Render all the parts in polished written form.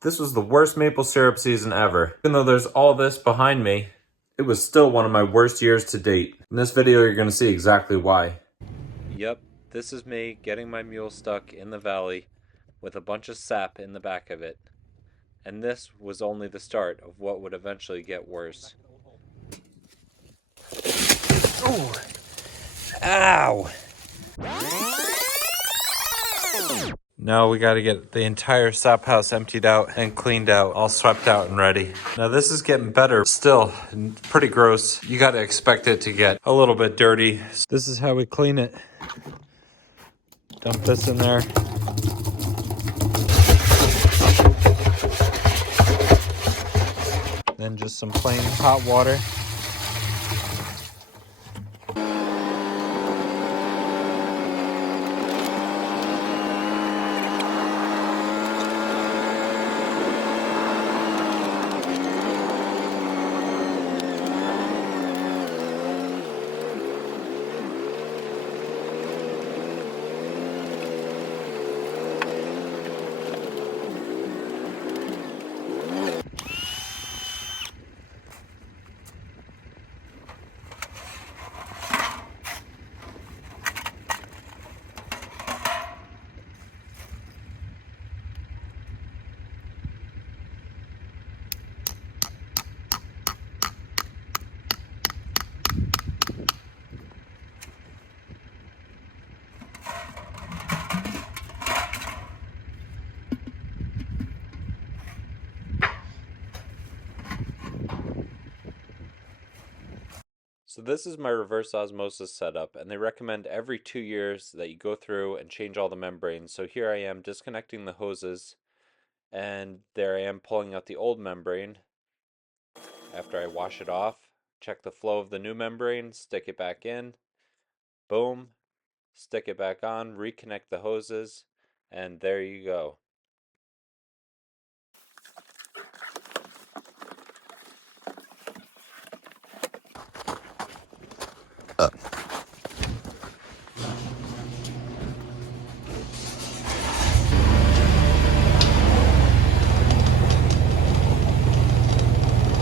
This was the worst maple syrup season ever. Even though there's all this behind me, it was still one of my worst years to date. In this video, you're gonna see exactly why. Yep, this is me getting my mule stuck in the valley with a bunch of sap in the back of it. And this was only the start of what would eventually get worse. Oh! Ow! Now we gotta get the entire sap house emptied out and cleaned out, all swept out and ready. Now this is getting better, still pretty gross. You gotta expect it to get a little bit dirty. This is how we clean it. Dump this in there. Then just some plain hot water. So this is my reverse osmosis setup, and they recommend every 2 years that you go through and change all the membranes. So here I am disconnecting the hoses, and there I am pulling out the old membrane. After I wash it off, check the flow of the new membrane, stick it back in, boom, stick it back on, reconnect the hoses, and there you go.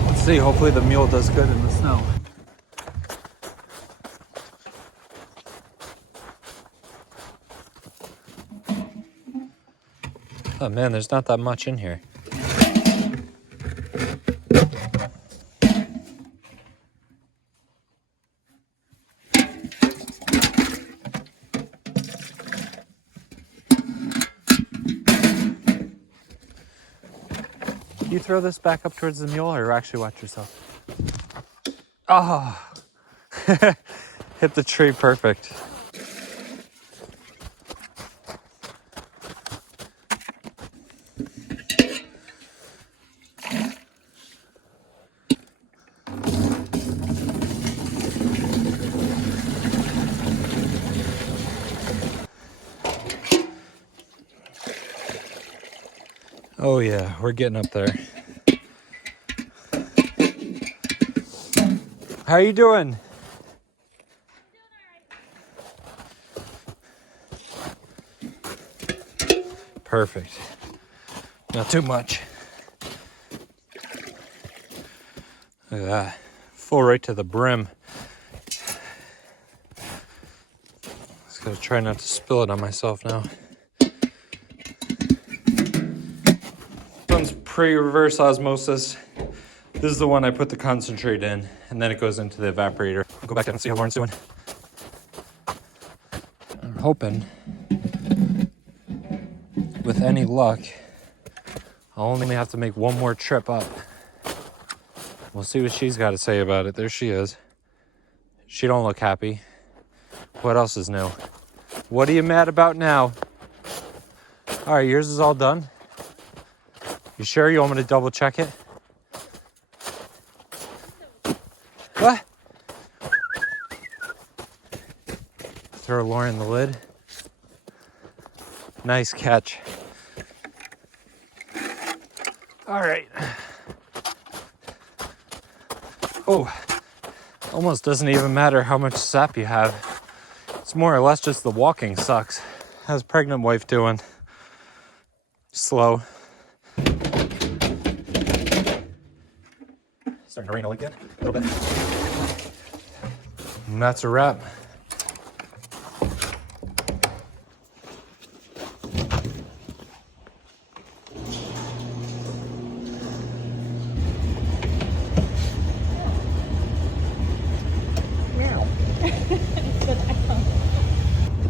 Let's see, hopefully the mule does good in the snow. Oh man, there's not that much in here. You throw this back up towards the mule, or actually watch yourself? Oh, hit the tree perfect. Oh yeah, we're getting up there. How are you doing? Perfect. Not too much. Look at that. Full right to the brim. Just gotta try not to spill it on myself now. This one's pre-reverse osmosis. This is the one I put the concentrate in, and then it goes into the evaporator. I'll go back down and see how Lauren's doing. I'm hoping, with any luck, I'll only have to make one more trip up. We'll see what she's got to say about it. There she is. She don't look happy. What else is new? What are you mad about now? All right, yours is all done. You sure you want me to double check it? What? Throw Lauren the lid. Nice catch. All right. Oh, almost doesn't even matter how much sap you have. It's more or less just the walking sucks. How's pregnant wife doing? Slow. Starting to rain again a little bit. And that's a wrap.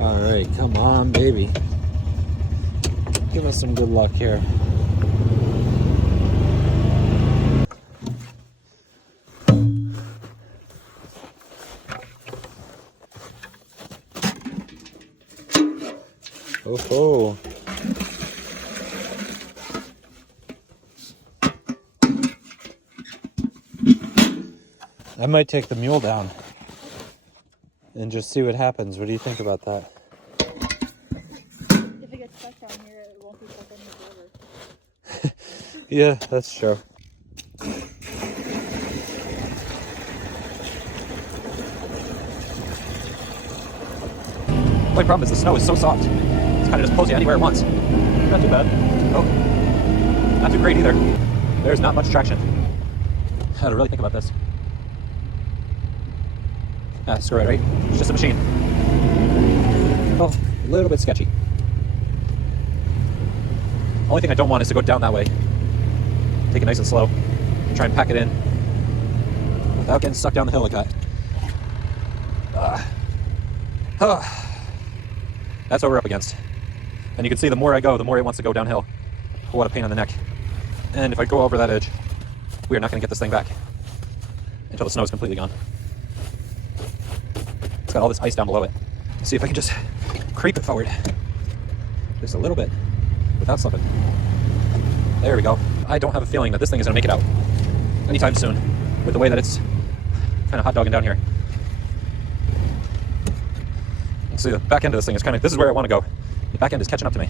All right, come on, baby. Give us some good luck here. Oh, I might take the mule down and just see what happens. What do you think about that? If it gets stuck down here, it won't be stuck on the river. Yeah, that's true. The only problem is the snow is so soft. It's kind of just pulls you anywhere at once. Not too bad. Oh, not too great either. There's not much traction. I had to really think about this. Ah, screw it, right? It's just a machine. Oh, a little bit sketchy. Only thing I don't want is to go down that way. Take it nice and slow. Try and pack it in without getting stuck down the hill like that. That's what we're up against. And you can see the more I go, the more it wants to go downhill. Oh, what a pain on the neck. And if I go over that edge, we are not going to get this thing back until the snow is completely gone. It's got all this ice down below it. See if I can just creep it forward just a little bit without slipping. There we go. I don't have a feeling that this thing is going to make it out anytime soon with the way that it's kind of hot dogging down here. You can see the back end of this thing is kind of, this is where I want to go. The back end is catching up to me.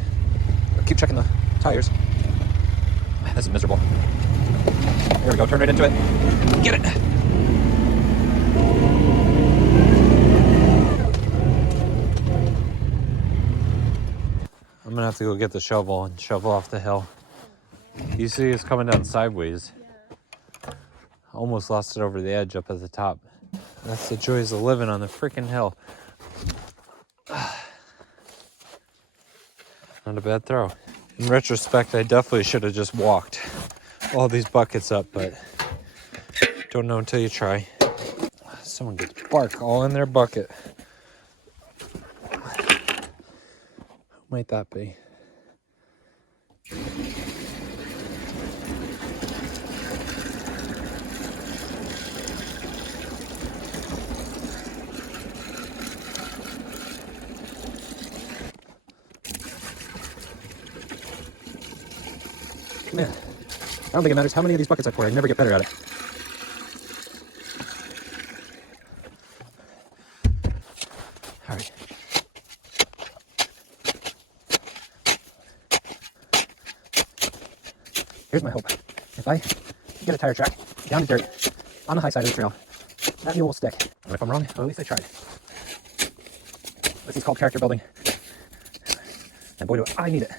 I'll keep checking the tires. Man, this is miserable. There we go, turn right into it. Get it! I'm gonna have to go get the shovel and shovel off the hill. You see it's coming down sideways. Yeah. Almost lost it over the edge up at the top. That's the joys of living on the freaking hill. Not a bad throw. In retrospect, I definitely should have just walked all these buckets up, but don't know until you try. Someone gets bark all in their bucket. Who might that be? Man, I don't think it matters how many of these buckets I pour. I never get better at it. All right. Here's my hope. If I get a tire track down to dirt on the high side of the trail, that mule will stick. And if I'm wrong, well, at least I tried. This is called character building. And boy, do I need it.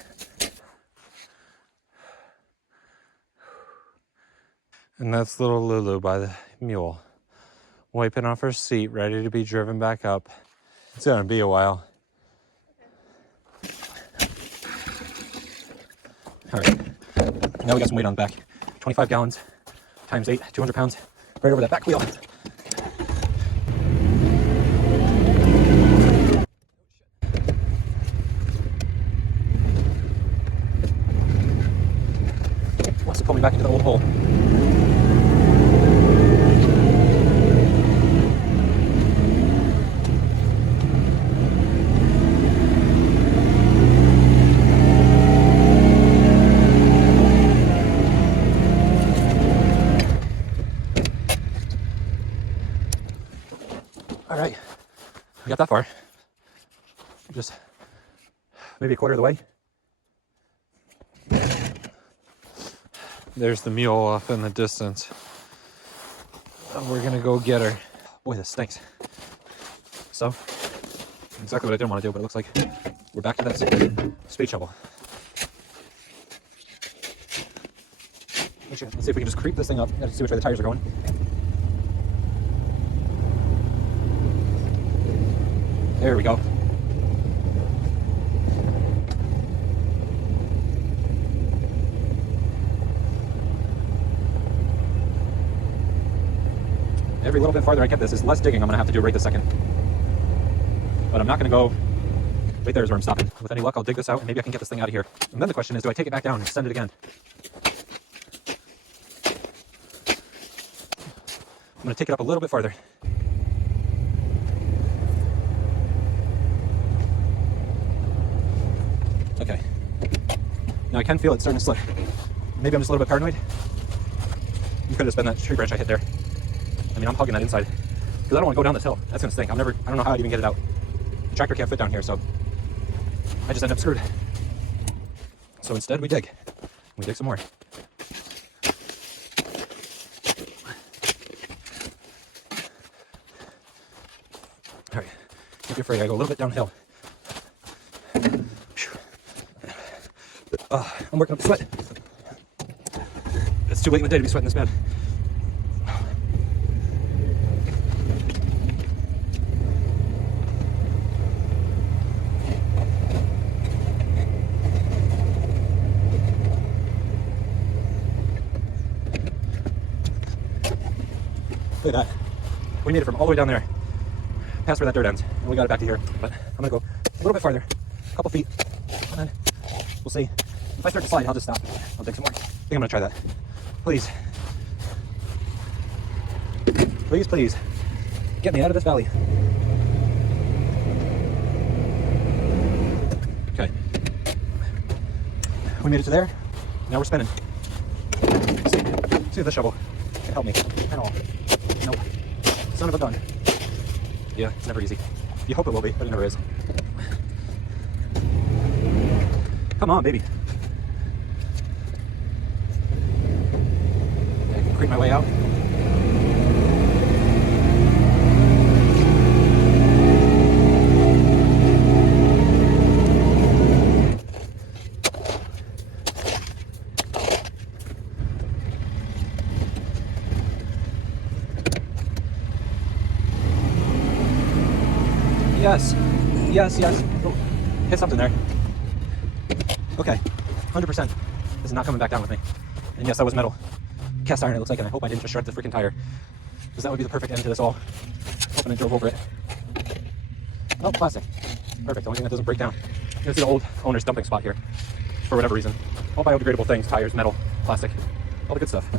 And that's little Lulu by the mule, wiping off her seat, ready to be driven back up. It's gonna be a while. All right, now we got some weight on the back. 25 gallons times 8, 200 pounds, right over that back wheel. Wants to pull me back into the old hole. All right, we got that far. Just maybe a quarter of the way. There's the mule off in the distance. We're gonna go get her. Boy, this stinks. So, exactly what I didn't want to do, but it looks like we're back to that speed shovel. Let's see if we can just creep this thing up. Gotta see which way the tires are going. There we go. Every little bit farther I get this is less digging I'm gonna have to do right this second. But I'm not gonna go right there is where I'm stopping. With any luck, I'll dig this out and maybe I can get this thing out of here. And then the question is, do I take it back down and send it again? I'm gonna take it up a little bit farther. Okay. Now I can feel it starting to slip. Maybe I'm just a little bit paranoid. You could have just been that tree branch I hit there. I mean, I'm hugging that inside because I don't want to go down this hill. That's gonna stink. I don't know how I'd even get it out. The tractor can't fit down here, so I just end up screwed. So instead, we dig. We dig some more. All right, don't be afraid. I go a little bit downhill. I'm working up a sweat. It's too late in the day to be sweating this bad. Look at that. We made it from all the way down there, past where that dirt ends, and we got it back to here. But I'm gonna go a little bit farther, a couple feet, and then we'll see. If I start to slide, I'll just stop. I'll dig some more. I think I'm gonna try that. Please. Please, please. Get me out of this valley. Okay. We made it to there. Now we're spinning. See if the shovel can help me at all. Nope. Son of a gun. Yeah, it's never easy. You hope it will be, but it never is. Come on, baby. I can creep my way out. Yes. Yes, yes. Oh, hit something there. Okay. 100%. This is not coming back down with me. And yes, that was metal. Cast iron, it looks like, and I hope I didn't just shred the freaking tire. Because that would be the perfect end to this all. Hoping I drove over it. Oh, plastic. Perfect. The only thing that doesn't break down. You can see the old owner's dumping spot here. For whatever reason. All biodegradable things, tires, metal, plastic. All the good stuff.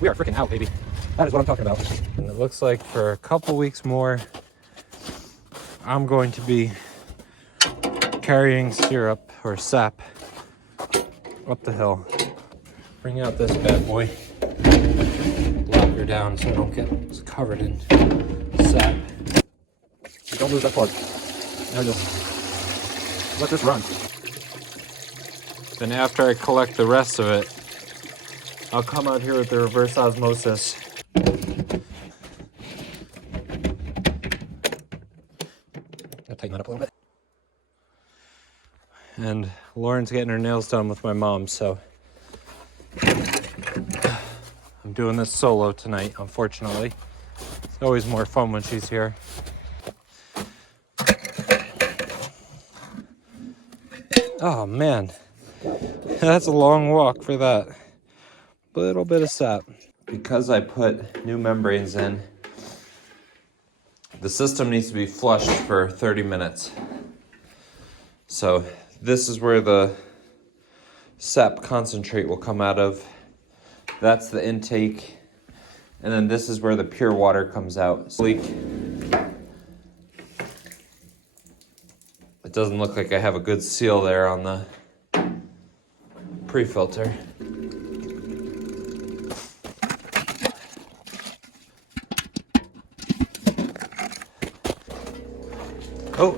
We are freaking out, baby. That is what I'm talking about. And it looks like for a couple weeks more, I'm going to be carrying syrup or sap up the hill. Bring out this bad boy. Lock her down so I don't get covered in sap. Don't lose that plug. Now just let this run. Then after I collect the rest of it, I'll come out here with the reverse osmosis. I'll tighten that up a little bit. And Lauren's getting her nails done with my mom, so I'm doing this solo tonight, unfortunately. It's always more fun when she's here. Oh man, that's a long walk for that. Little bit of sap. Because I put new membranes in, the system needs to be flushed for 30 minutes. So this is where the sap concentrate will come out of. That's the intake. And then this is where the pure water comes out. Leak. It doesn't look like I have a good seal there on the pre-filter. Oh,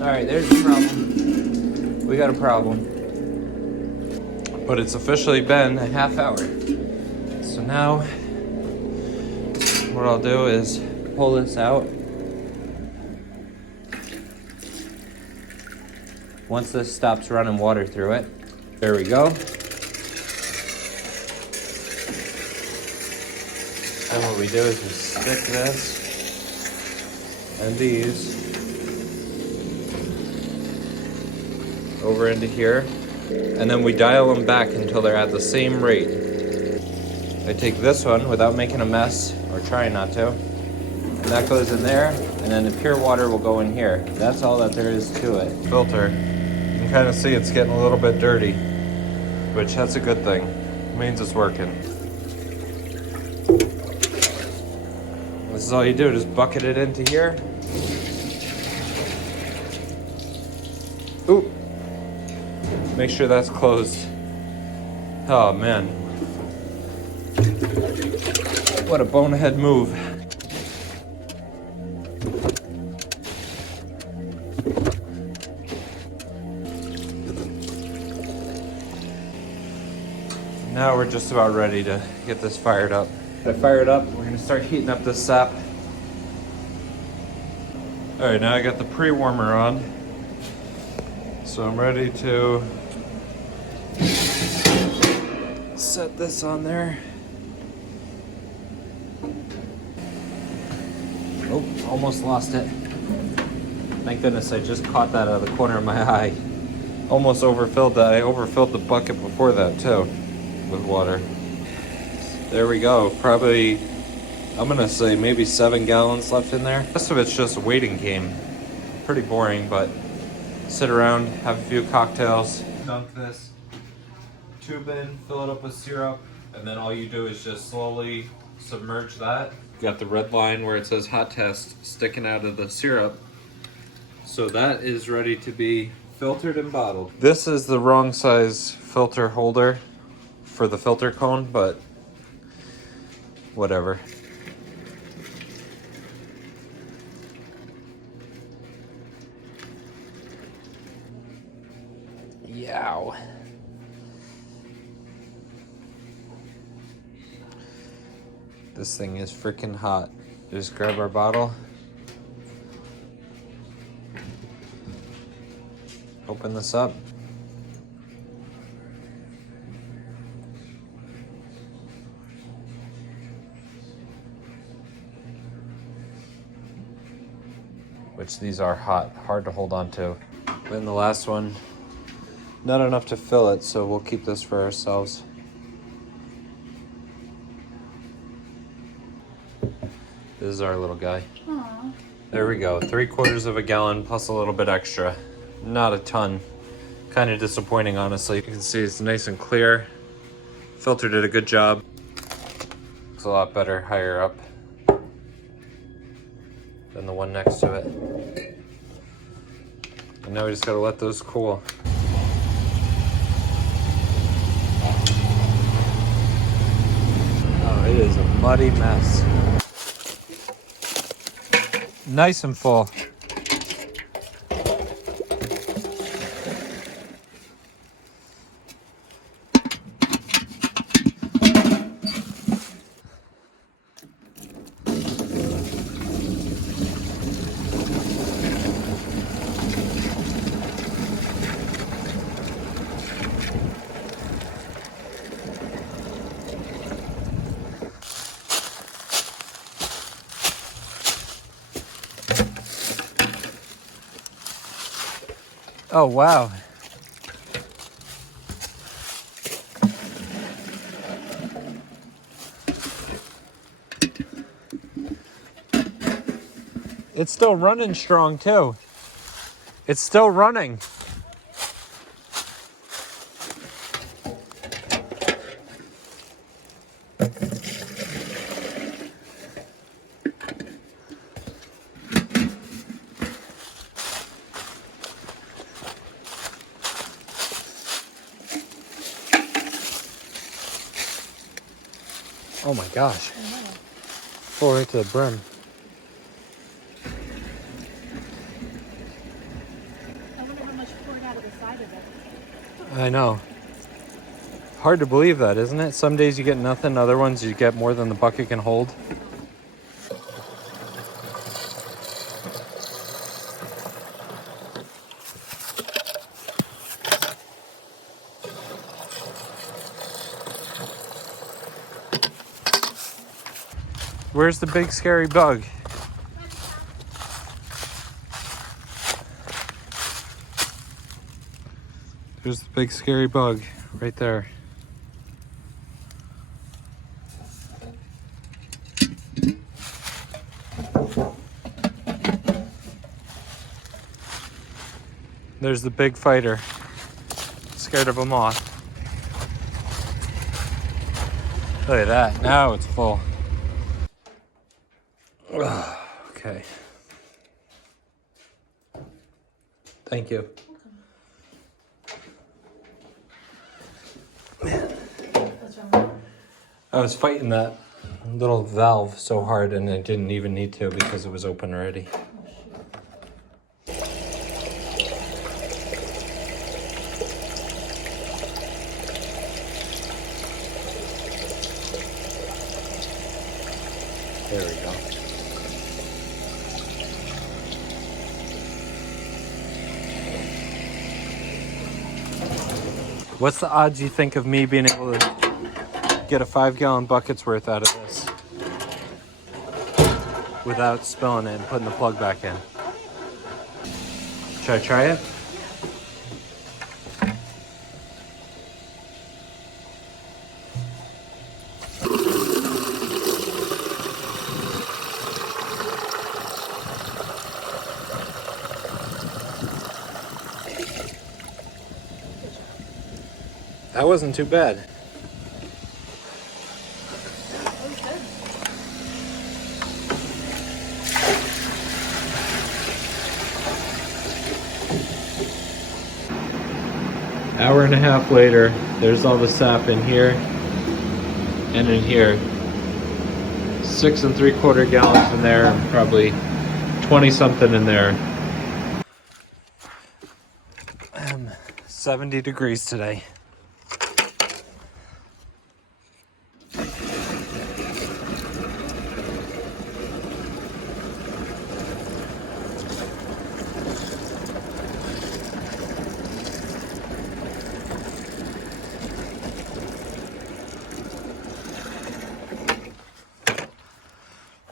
all right, there's a problem. We got a problem. But it's officially been a half hour. So now, what I'll do is pull this out. Once this stops running water through it, there we go. Then what we do is we stick this and these over into here, and then we dial them back until they're at the same rate. I take this one without making a mess, or trying not to, and that goes in there, and then the pure water will go in here. That's all that there is to it. Filter. You can kind of see it's getting a little bit dirty, which that's a good thing. It means it's working. This is all you do, just bucket it into here. Oop. Make sure that's closed. Oh man. What a bonehead move. Now we're just about ready to get this fired up. I fire it up, we're gonna start heating up this sap. Alright, now I got the pre-warmer on. So I'm ready to set this on there. Oh, almost lost it. Thank goodness I just caught that out of the corner of my eye. Almost overfilled that. I overfilled the bucket before that too with water. There we go. Probably, I'm gonna say maybe 7 gallons left in there. The rest of it's just a waiting game. Pretty boring, but sit around, have a few cocktails. Dunk this tube in, fill it up with syrup, and then all you do is just slowly submerge that. Got the red line where it says hot test sticking out of the syrup. So that is ready to be filtered and bottled. This is the wrong size filter holder for the filter cone, but whatever. Yow. This thing is freaking hot. Just grab our bottle. Open this up. Which these are hot, hard to hold on to. Then the last one, not enough to fill it, so we'll keep this for ourselves. This is our little guy. Aww. There we go, 3/4 of a gallon plus a little bit extra. Not a ton. Kind of disappointing, honestly. You can see it's nice and clear. Filter did a good job. Looks a lot better higher up than the one next to it. And now we just gotta let those cool. Oh, it is a muddy mess. Nice and full. Oh, wow. It's still running strong too. It's still running. Oh my gosh. Full right to the brim. I wonder how much poured out of the side of it. I know. Hard to believe that, isn't it? Some days you get nothing, other ones you get more than the bucket can hold. Where's the big scary bug? There's the big scary bug right there. There's the big fighter. Scared of a moth. Look at that. Now it's full. Ugh, okay. Thank you. Man. What's wrong? I was fighting that little valve so hard and I didn't even need to because it was open already. There we go. What's the odds you think of me being able to get a 5-gallon bucket's worth out of this without spilling it and putting the plug back in? Should I try it? That wasn't too bad. That was good. Hour and a half later, there's all the sap in here and in here. 6 3/4 gallons in there, and probably 20 something in there. 70 degrees today.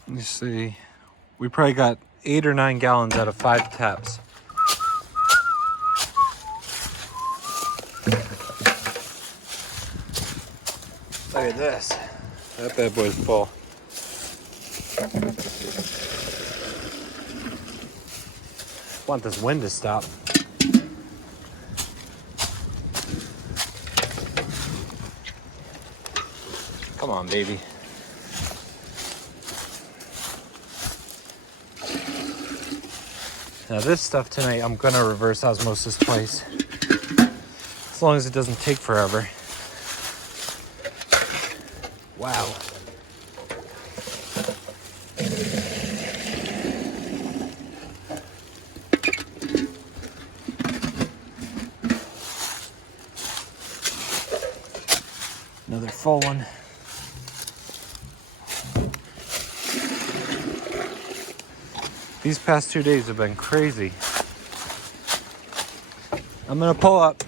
Let me see. We probably got 8 or 9 gallons out of 5 taps. Look at this. That bad boy's full. Want this wind to stop. Come on, baby. Now this stuff tonight, I'm gonna reverse osmosis twice. As long as it doesn't take forever. Wow. Another full one. These past 2 days have been crazy. I'm gonna pull up.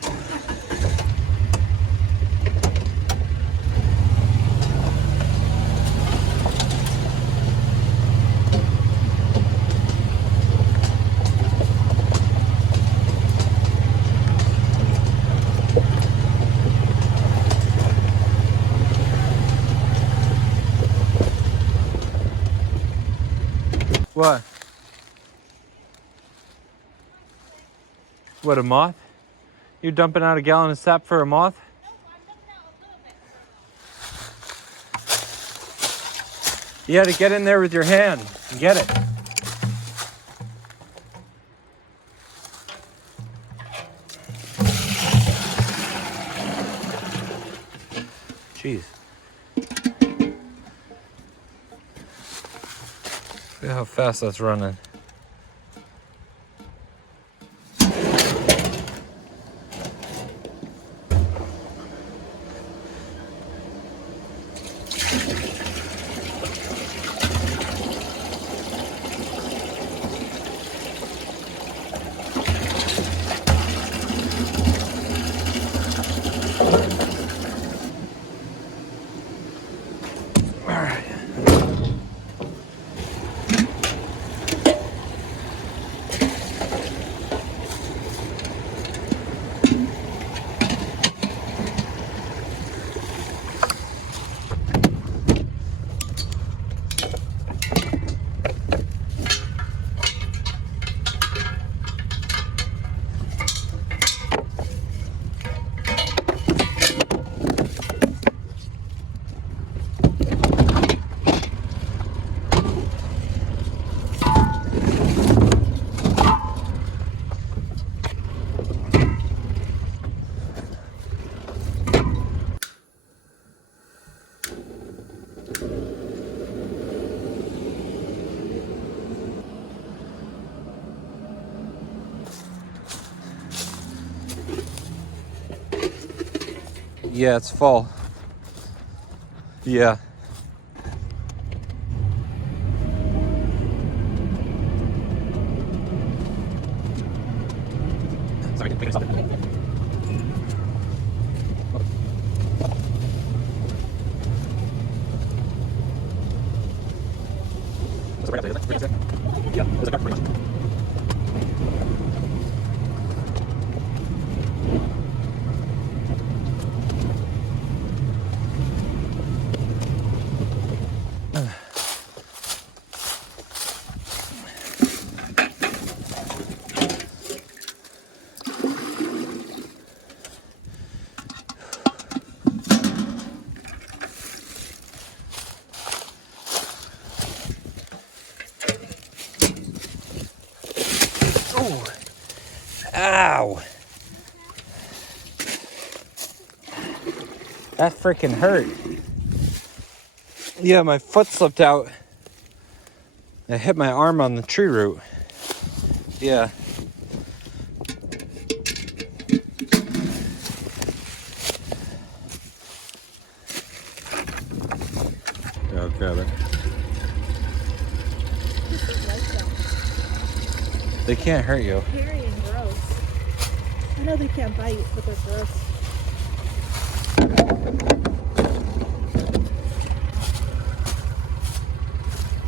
What? What, a moth? You're dumping out a gallon of sap for a moth? You had to get in there with your hand and get it. Jeez. Look at how fast that's running. Yeah, it's full. Yeah. Sorry, clean this up. Is it right up there, is it? Yeah, there's a garbage pretty much. Oh, ow. That freaking hurt. Yeah, my foot slipped out. I hit my arm on the tree root. Yeah. Yeah, I'll grab it. They can't hurt you. Hairy and gross. I know they can't bite, but they're gross.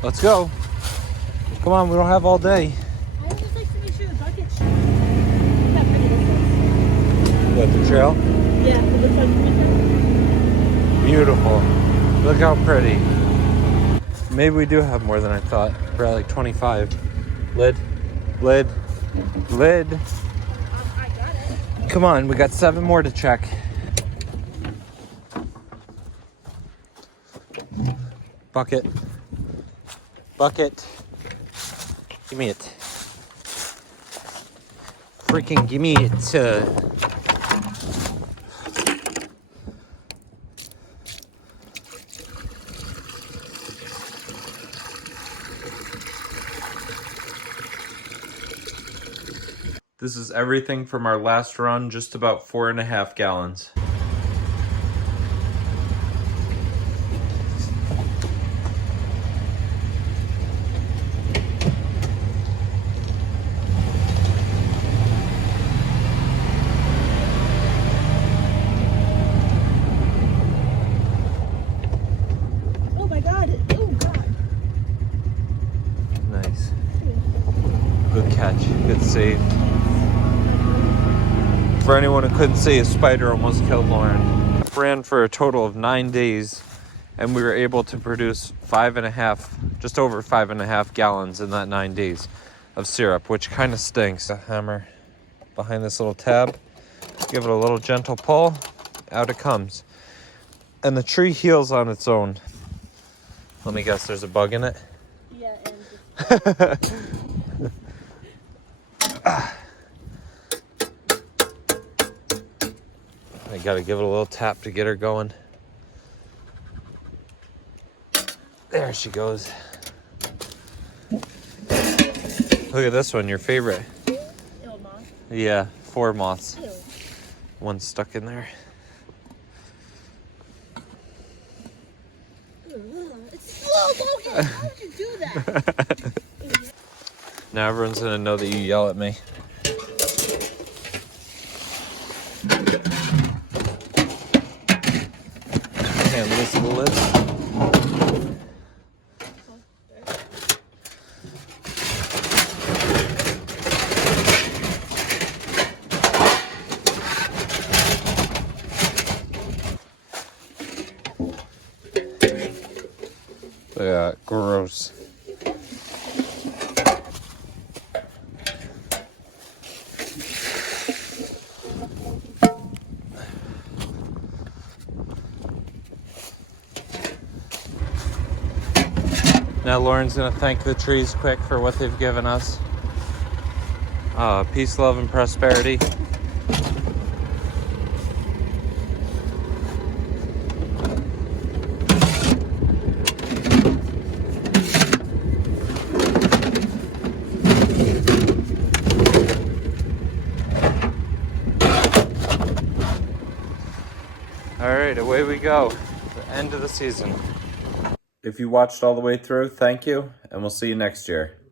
Let's go. Come on, we don't have all day. I would just like to make sure the bucket's shut. Look how pretty this is. What, the trail? Yeah, it looks like Beautiful. Look how pretty. Maybe we do have more than I thought. We're at like 25. Lid. Lid. Lid. I got it. Come on, we got 7 more to check. Bucket. Bucket. Give me it. Freaking give me it. This is everything from our last run, just about 4.5 gallons. Oh my god. Oh god. Nice. Good catch. Good save. For anyone who couldn't see, a spider almost killed Lauren. Ran for a total of 9 days, and we were able to produce 5.5, just over 5.5 gallons in that 9 days of syrup, which kind of stinks. A hammer behind this little tab, give it a little gentle pull, out it comes. And the tree heals on its own. Let me guess, there's a bug in it? Yeah, and I gotta give it a little tap to get her going. There she goes. Look at this one, your favorite. ew, mom. Yeah, 4 moths. Ew. One stuck in there. It's slow motion. How would you do that? Now everyone's gonna know that you yell at me. Hand this to the lid. Yeah, gross. Now Lauren's gonna thank the trees quick for what they've given us. Peace, love, and prosperity. All away we go. The end of the season. If you watched all the way through, thank you, and we'll see you next year.